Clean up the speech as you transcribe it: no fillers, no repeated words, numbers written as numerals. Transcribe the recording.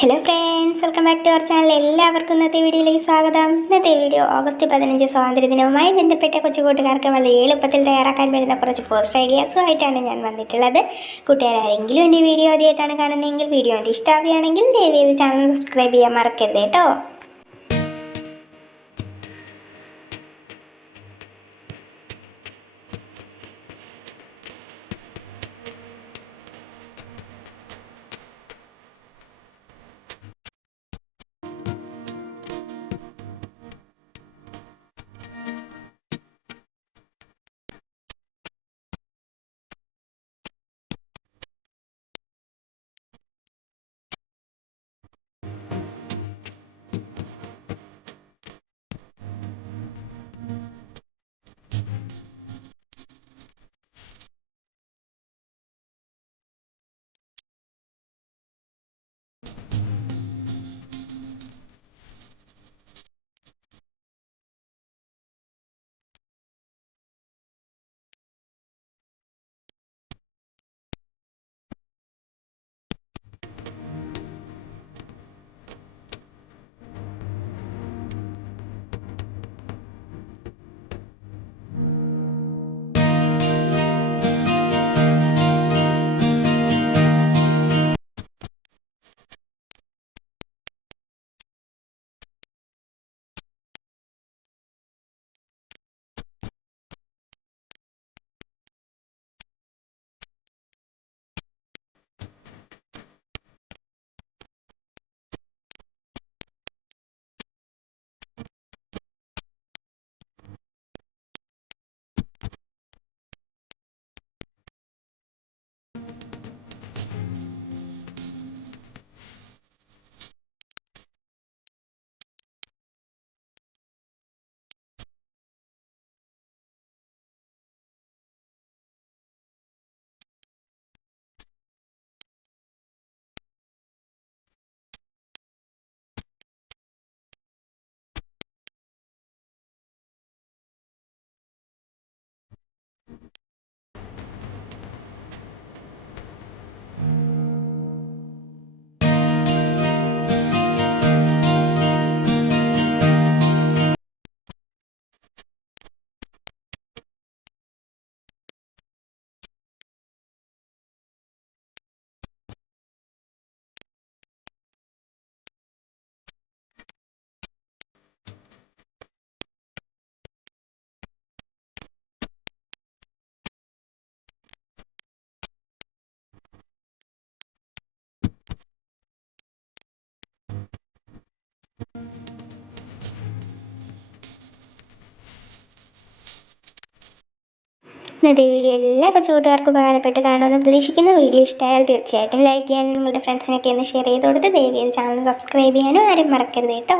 Hello friends, welcome back to our channel. എല്ലാവർക്കും ഇന്നത്തെ വീഡിയോയിലേക്ക് സ്വാഗതം. ഇന്നത്തെ വീഡിയോ ഓഗസ്റ്റ് 15 സ്വാതന്ത്ര്യദിനവുമായി ബന്ധപ്പെട്ട കൊച്ചു കൂട്ടുകാർക്ക് വളരെ എളുപ്പത്തിൽ തയ്യാറാക്കാൻ വരുന്ന കുറച്ച് പോസ്റ്റ് ഐഡിയാസുമായിട്ടാണ് ഞാൻ വന്നിട്ടുള്ളത്. കൂട്ടുകാരെങ്കിലും എൻ്റെ വീഡിയോ ആദ്യമായിട്ടാണ് കാണുന്നതെങ്കിൽ വീഡിയോ ഇഷ്ടമാവുകയാണെങ്കിൽ ദയവേത് ചാനൽ സബ്സ്ക്രൈബ് ചെയ്യാൻ മറക്കരുത് കേട്ടോ. ഇന്നത്തെ വീഡിയോ എല്ലാ കൊച്ചു കൂട്ടുകാർക്കും ഉപകാരപ്പെട്ട് കാണുമെന്ന് പ്രതീക്ഷിക്കുന്ന വീഡിയോ ഇഷ്ടമായാൽ തീർച്ചയായിട്ടും ലൈക്ക് ചെയ്യാനും നിങ്ങളുടെ ഫ്രണ്ട്സിനൊക്കെ ഒന്ന് ഷെയർ ചെയ്ത് കൊടുത്ത് ദയവേത് ചാനൽ സബ്സ്ക്രൈബ് ചെയ്യാനും ആരും മറക്കരുത് കേട്ടോ.